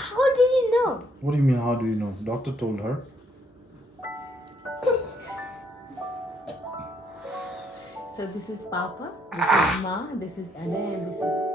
How did you know? What do you mean, how do you know? Doctor told her. So this is Papa, this is Ma, this is Anna, and this is.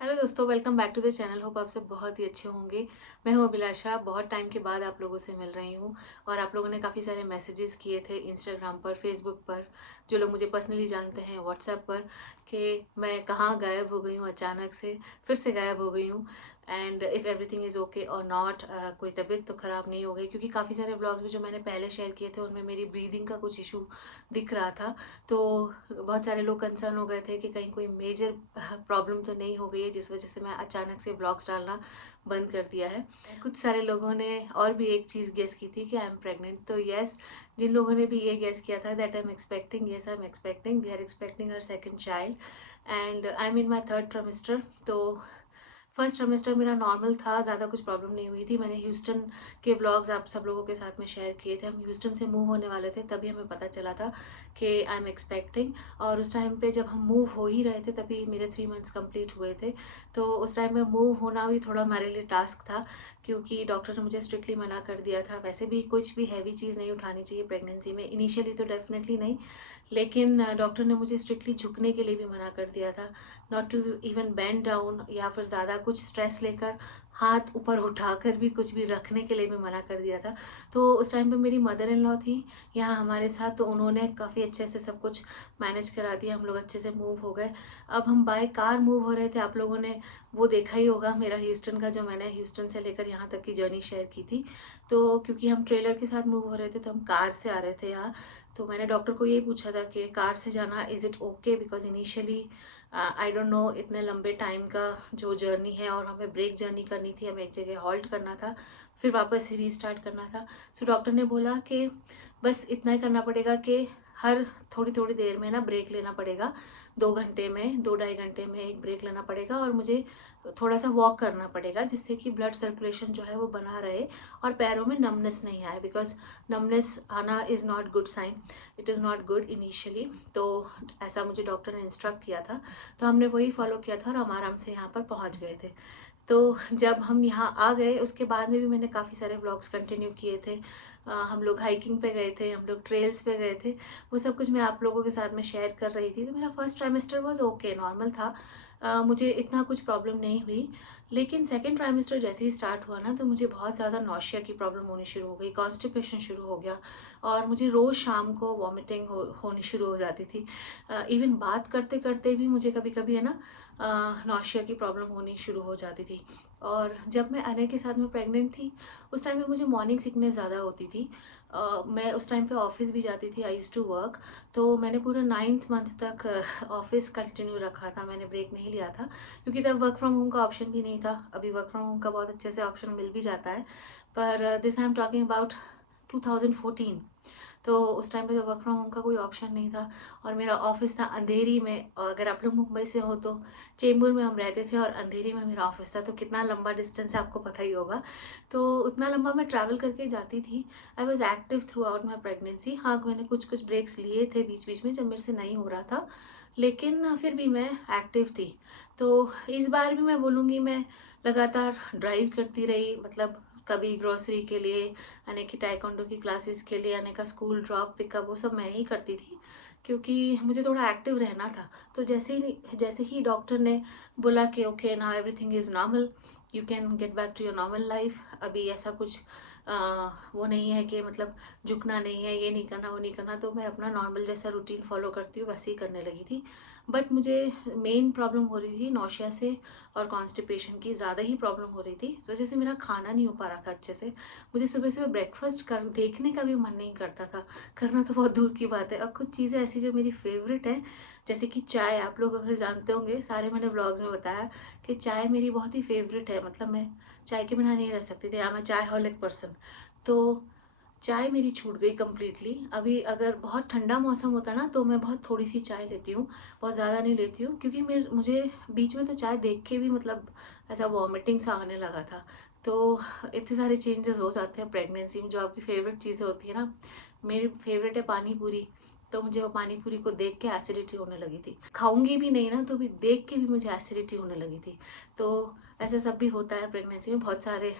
Hello दोस्तों, welcome back to the channel. Hope आप सब बहुत ही अच्छे होंगे। मैं हूँ अभिलाषा। बहुत time के बाद आप लोगों से मिल रही हूँ और आप लोगों ने काफ़ी सारे मैसेजेस किए थे इंस्टाग्राम पर, फेसबुक पर, जो लोग मुझे पर्सनली जानते हैं, व्हाट्सएप पर, कि मैं कहाँ गायब हो गई हूँ, अचानक से फिर से गायब हो गई हूँ। And if everything is okay और नॉट, कोई तबीयत तो ख़राब नहीं हो गई, क्योंकि काफ़ी सारे ब्लॉग्स में जो मैंने पहले शेयर किए थे उनमें मेरी ब्रीदिंग का कुछ इशू दिख रहा था। तो बहुत सारे लोग कंसर्न हो गए थे कि कहीं कोई मेजर प्रॉब्लम तो नहीं हो गई है जिस वजह से मैं अचानक से ब्लॉग्स डालना बंद कर दिया है। कुछ सारे लोगों ने और भी एक चीज़ गेस की थी कि आई एम प्रेग्नेंट। तो यस, जिन लोगों ने भी ये गेस किया था that I am expecting, yes I am expecting, we are expecting our second child and I am in my third trimester. तो फर्स्ट सेमेस्टर मेरा नॉर्मल था, ज़्यादा कुछ प्रॉब्लम नहीं हुई थी। मैंने ह्यूस्टन के व्लॉग्स आप सब लोगों के साथ में शेयर किए थे। हम ह्यूस्टन से मूव होने वाले थे, तभी हमें पता चला था कि आई एम एक्सपेक्टिंग। और उस टाइम पे जब हम मूव हो ही रहे थे तभी मेरे 3 मंथ्स कंप्लीट हुए थे। तो उस टाइम में मूव होना भी थोड़ा हमारे लिए टास्क था, क्योंकि डॉक्टर ने मुझे स्ट्रिक्टली मना कर दिया था। वैसे भी कुछ भी हैवी चीज़ नहीं उठानी चाहिए प्रेगनेंसी में, इनिशियली तो डेफिनेटली नहीं, लेकिन डॉक्टर ने मुझे स्ट्रिक्टली झुकने के लिए भी मना कर दिया था, not to even bend down, या फिर ज़्यादा कुछ स्ट्रेस लेकर हाथ ऊपर उठाकर भी कुछ भी रखने के लिए भी मना कर दिया था। तो उस टाइम पे मेरी मदर इन लॉ थी यहाँ हमारे साथ, तो उन्होंने काफ़ी अच्छे से सब कुछ मैनेज करा दिया। हम लोग अच्छे से मूव हो गए। अब हम बाय कार मूव हो रहे थे। आप लोगों ने वो देखा ही होगा मेरा ह्यूस्टन का, जो मैंने ह्यूस्टन से लेकर यहाँ तक की जर्नी शेयर की थी। तो क्योंकि हम ट्रेलर के साथ मूव हो रहे थे तो हम कार से आ रहे थे यहाँ। तो मैंने डॉक्टर को यही पूछा था कि कार से जाना is it okay, because initially I don't know, इतने लंबे टाइम का जो जर्नी है और हमें ब्रेक जर्नी करनी थी, हमें एक जगह हॉल्ट करना था, फिर वापस से रीस्टार्ट करना था। सो डॉक्टर ने बोला कि बस इतना ही करना पड़ेगा कि हर थोड़ी थोड़ी देर में ना ब्रेक लेना पड़ेगा, 2 घंटे में, 2-2.5 घंटे में एक ब्रेक लेना पड़ेगा, और मुझे थोड़ा सा वॉक करना पड़ेगा जिससे कि ब्लड सर्कुलेशन जो है वो बना रहे और पैरों में नमनेस नहीं आए, बिकॉज नमनेस आना is not good sign, it is not good initially. तो ऐसा मुझे डॉक्टर ने इंस्ट्रक्ट किया था, तो हमने वही फॉलो किया था और हम आराम से यहाँ पर पहुँच गए थे। तो जब हम यहाँ आ गए उसके बाद में भी मैंने काफ़ी सारे व्लॉग्स कंटिन्यू किए थे। हम लोग हाइकिंग पे गए थे, हम लोग ट्रेल्स पे गए थे, वो सब कुछ मैं आप लोगों के साथ में शेयर कर रही थी। तो मेरा first trimester was okay, normal था। मुझे इतना कुछ प्रॉब्लम नहीं हुई। लेकिन सेकेंड ट्राइमेस्टर जैसे ही स्टार्ट हुआ ना, तो मुझे बहुत ज़्यादा नौशिया की प्रॉब्लम होनी शुरू हो गई, कॉन्स्टिपेशन शुरू हो गया, और मुझे रोज़ शाम को वॉमिटिंग होनी शुरू हो जाती थी। इवन बात करते करते भी मुझे कभी कभी है ना नौशिया की प्रॉब्लम होनी शुरू हो जाती थी। और जब मैं अनय के साथ में प्रेग्नेंट थी उस टाइम में मुझे मॉर्निंग सिकनेस ज़्यादा होती थी। मैं उस टाइम पे ऑफिस भी जाती थी, आई यूज़ टू वर्क। तो मैंने पूरा 9th मंथ तक ऑफिस कंटिन्यू रखा था, मैंने ब्रेक नहीं लिया था, क्योंकि तब वर्क फ्रॉम होम का ऑप्शन भी नहीं था। अभी वर्क फ्रॉम होम का बहुत अच्छे से ऑप्शन मिल भी जाता है, पर this I am talking about 2014। तो उस टाइम पे तो वर्क फ्रॉम होम का कोई ऑप्शन नहीं था, और मेरा ऑफिस था अंधेरी में। और अगर आप लोग मुंबई से हो तो चेंबूर में हम रहते थे और अंधेरी में मेरा ऑफिस था, तो कितना लंबा डिस्टेंस है आपको पता ही होगा। तो उतना लंबा मैं ट्रैवल करके जाती थी। I was active through out my pregnancy. हाँ, मैंने कुछ कुछ ब्रेक्स लिए थे बीच बीच में जब मेरे से नहीं हो रहा था, लेकिन फिर भी मैं एक्टिव थी। तो इस बार भी मैं बोलूँगी, मैं लगातार ड्राइव करती रही, मतलब कभी ग्रोसरी के लिए, यानी कि टाइकोंडो की क्लासेस के लिए, यानी का स्कूल ड्रॉप पिकअप, वो सब मैं ही करती थी, क्योंकि मुझे थोड़ा एक्टिव रहना था। तो जैसे ही डॉक्टर ने बोला कि okay now everything is normal, you can get back to your normal life, अभी ऐसा कुछ वो नहीं है कि मतलब झुकना नहीं है, ये नहीं करना, वो नहीं करना, तो मैं अपना नॉर्मल जैसा रूटीन फॉलो करती हूँ वैसे ही करने लगी थी। बट मुझे मेन प्रॉब्लम हो रही थी नौशिया से, और कॉन्स्टिपेशन की ज़्यादा ही प्रॉब्लम हो रही थी, इस वजह से मेरा खाना नहीं हो पा रहा था अच्छे से। मुझे सुबह सुबह ब्रेकफास्ट कर देखने का भी मन नहीं करता था, करना तो बहुत दूर की बात है। और कुछ चीज़ें ऐसी जो मेरी फेवरेट हैं, जैसे कि चाय, आप लोग अगर जानते होंगे, सारे मैंने व्लॉग्स में बताया कि चाय मेरी बहुत ही फेवरेट है, मतलब मैं चाय के बिना नहीं रह सकती थी, आई एम अ चाय हॉलिक पर्सन। तो चाय मेरी छूट गई कम्प्लीटली। अभी अगर बहुत ठंडा मौसम होता ना तो मैं बहुत थोड़ी सी चाय लेती हूँ, बहुत ज़्यादा नहीं लेती हूँ, क्योंकि मुझे बीच में तो चाय देख के भी मतलब ऐसा वॉमिटिंग सा आने लगा था। तो इतने सारे चेंजेस हो जाते हैं प्रेगनेंसी में, जो आपकी फेवरेट चीज़ें होती है ना। मेरी फेवरेट है पानी पूरी, तो मुझे वो पानी पूरी को देख के एसिडिटी होने लगी थी। खाऊंगी भी नहीं ना तो भी देख के भी मुझे एसिडिटी होने लगी थी। तो ऐसा सब भी होता है प्रेगनेंसी में, बहुत सारे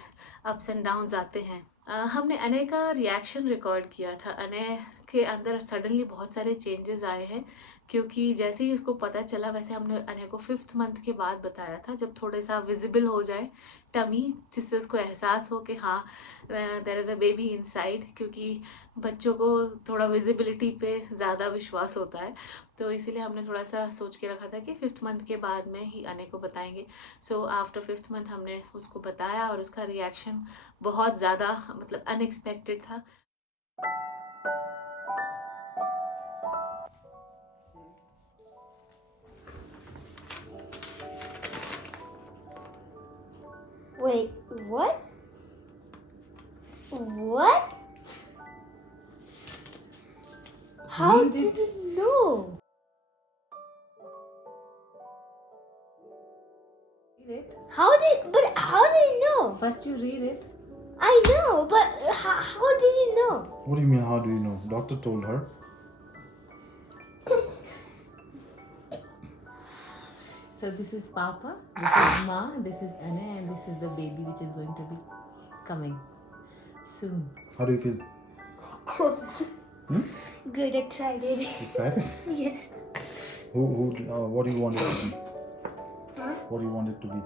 अप्स एंड डाउन्स आते हैं। हमने अनय का रिएक्शन रिकॉर्ड किया था। अनय के अंदर सडनली बहुत सारे चेंजेस आए हैं, क्योंकि जैसे ही उसको पता चला, वैसे हमने अनय को 5th मंथ के बाद बताया था, जब थोड़ा सा विजिबल हो जाए टमी, जिससे उसको एहसास हो कि हाँ there is a baby inside, क्योंकि बच्चों को थोड़ा विजिबिलिटी पे ज़्यादा विश्वास होता है। तो इसीलिए हमने थोड़ा सा सोच के रखा था कि 5th मंथ के बाद में ही अनय को बताएंगे। सो आफ्टर 5th मंथ हमने उसको बताया और उसका रिएक्शन बहुत ज़्यादा मतलब अनएक्सपेक्टेड था। Wait, what? What? How did it know? Read it. How did it know? First you read it. I know, but how did it know? What do you mean, how do you know? Doctor told her. So this is Papa, this is Ma, this is Anna, and this is the baby which is going to be coming soon. How do you feel? Good. Good, excited. Excited? Yes. What do you want it to be? Huh? What do you want it to be?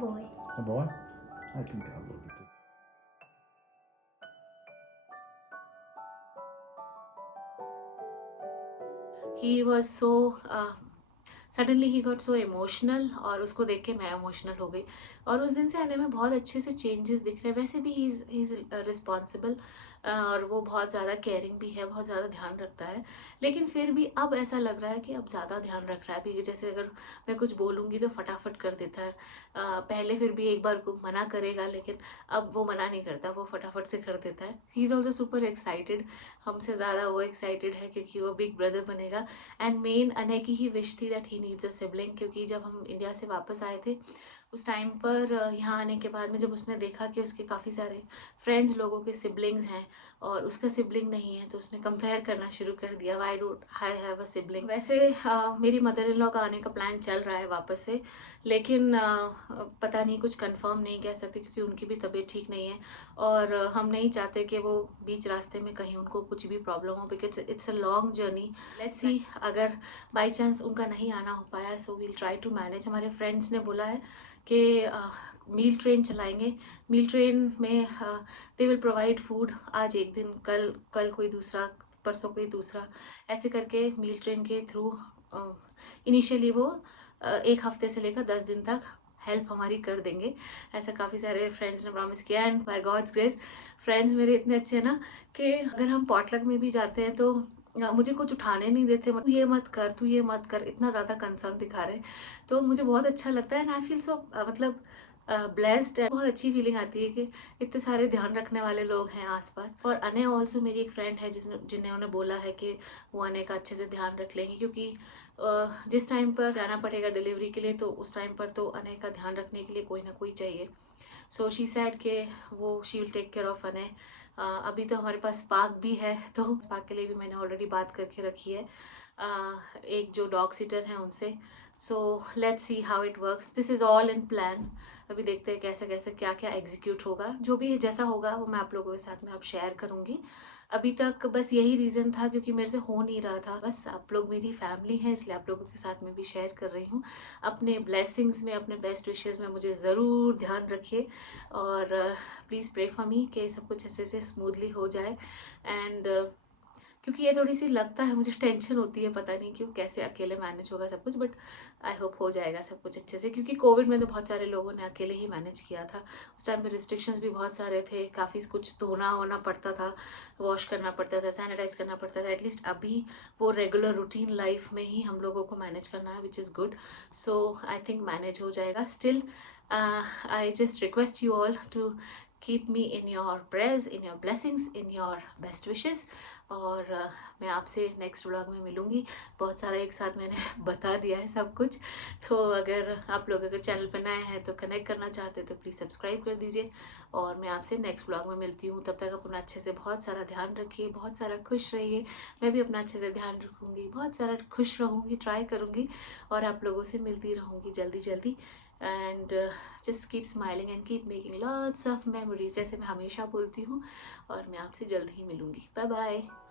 Boy. A boy? I think I will be good. He was so suddenly he got so emotional, और उसको देख के मैं emotional हो गई। और उस दिन से आने में बहुत अच्छे से चेंजेस दिख रहे हैं। वैसे भी ही इज़ रिस्पॉन्सिबल, और वो बहुत ज़्यादा केयरिंग भी है, बहुत ज़्यादा ध्यान रखता है। लेकिन फिर भी अब ऐसा लग रहा है कि अब ज़्यादा ध्यान रख रहा है। अभी जैसे अगर मैं कुछ बोलूँगी तो फटाफट कर देता है। पहले फिर भी एक बार को मना करेगा, लेकिन अब वो मना नहीं करता, वो फटाफट से कर देता है। He is also super excited, हमसे ज़्यादा वो एक्साइटेड है क्योंकि वो बिग ब्रदर बनेगा। एंड मेन अनय की ही विश थी that he needs a sibling, क्योंकि जब हम इंडिया से वापस आए थे उस टाइम पर यहाँ आने के बाद में जब उसने देखा कि उसके काफ़ी सारे फ्रेंड्स लोगों के सिबलिंग्स हैं और उसका सिबलिंग नहीं है, तो उसने कंपेयर करना शुरू कर दिया, why don't I have a sibling. वैसे मेरी मदर इन लॉ का आने का प्लान चल रहा है वापस से, लेकिन पता नहीं, कुछ कंफर्म नहीं कह सकते क्योंकि उनकी भी तबीयत ठीक नहीं है, और हम नहीं चाहते कि वो बीच रास्ते में कहीं उनको कुछ भी प्रॉब्लम हो, because it's a long journey. Let's see, अगर बाई चांस उनका नहीं आना हो पाया so we'll try to manage. हमारे फ्रेंड्स ने बोला है कि मील ट्रेन चलाएंगे। मील ट्रेन में दे विल प्रोवाइड फूड, आज एक दिन, कल कोई दूसरा, परसों कोई दूसरा, ऐसे करके मील ट्रेन के थ्रू इनिशियली वो 1 हफ्ते से लेकर 10 दिन तक हेल्प हमारी कर देंगे। ऐसा काफ़ी सारे फ्रेंड्स ने प्रॉमिस किया, and by God's grace friends मेरे इतने अच्छे हैं ना कि अगर हम पॉटलक में भी जाते हैं तो मुझे कुछ उठाने नहीं देते, तू ये मत कर, तू ये मत कर, इतना ज़्यादा कंसर्न दिखा रहे हैं। तो मुझे बहुत अच्छा लगता है, एंड आई फील सो मतलब ब्लेस्ड है। बहुत अच्छी फीलिंग आती है कि इतने सारे ध्यान रखने वाले लोग हैं आसपास। और अनय ऑल्सो मेरी एक फ्रेंड है जिन्होंने बोला है कि वो अनय का अच्छे से ध्यान रख लेंगी, क्योंकि जिस टाइम पर जाना पड़ेगा डिलीवरी के लिए तो उस टाइम पर तो अनय का ध्यान रखने के लिए कोई ना कोई चाहिए। सो शी सेड के वो she will take care of Anay. अभी तो हमारे पास स्पार्क भी है, तो स्पार्क के लिए भी मैंने ऑलरेडी बात करके रखी है एक जो डॉग सीटर हैं उनसे। So let's see how it works, this is all in plan. अभी देखते हैं कैसे कैसे क्या क्या एग्जीक्यूट होगा, जो भी जैसा होगा वो मैं आप लोगों के साथ में अब शेयर करूँगी। अभी तक बस यही रीज़न था क्योंकि मेरे से हो नहीं रहा था। बस आप लोग मेरी फैमिली हैं, इसलिए आप लोगों के साथ में भी शेयर कर रही हूँ। अपने ब्लेसिंग्स में, अपने बेस्ट विशेज़ में मुझे ज़रूर ध्यान रखिए, और प्लीज़ प्रे फॉर मी कि सब कुछ अच्छे से स्मूथली हो जाए। एंड क्योंकि ये थोड़ी सी लगता है, मुझे टेंशन होती है, पता नहीं क्यों कैसे अकेले मैनेज होगा सब कुछ, बट आई होप हो जाएगा सब कुछ अच्छे से, क्योंकि कोविड में तो बहुत सारे लोगों ने अकेले ही मैनेज किया था। उस टाइम पे रिस्ट्रिक्शंस भी बहुत सारे थे, काफ़ी कुछ धोना वोना पड़ता था, वॉश करना पड़ता था, सैनिटाइज करना पड़ता था। एटलीस्ट अभी वो रेगुलर रूटीन लाइफ में ही हम लोगों को मैनेज करना है, which is good. So I think manage हो जाएगा। Still I just request you all to keep me in your prayers, in your blessings, in your best wishes. और मैं आपसे नेक्स्ट व्लॉग में मिलूँगी। बहुत सारा एक साथ मैंने बता दिया है सब कुछ, तो अगर आप लोग अगर चैनल पर नए हैं तो कनेक्ट करना चाहते हैं तो प्लीज़ सब्सक्राइब कर दीजिए। और मैं आपसे नेक्स्ट व्लॉग में मिलती हूँ। तब तक अपना अच्छे से बहुत सारा ध्यान रखिए, बहुत सारा खुश रहिए। मैं भी अपना अच्छे से ध्यान रखूँगी, बहुत सारा खुश रहूँगी, ट्राई करूँगी और आप लोगों से मिलती रहूँगी जल्दी जल्दी। And just keep smiling and keep making lots of memories, जैसे मैं हमेशा बोलती हूँ। और मैं आपसे जल्द ही मिलूँगी। Bye bye.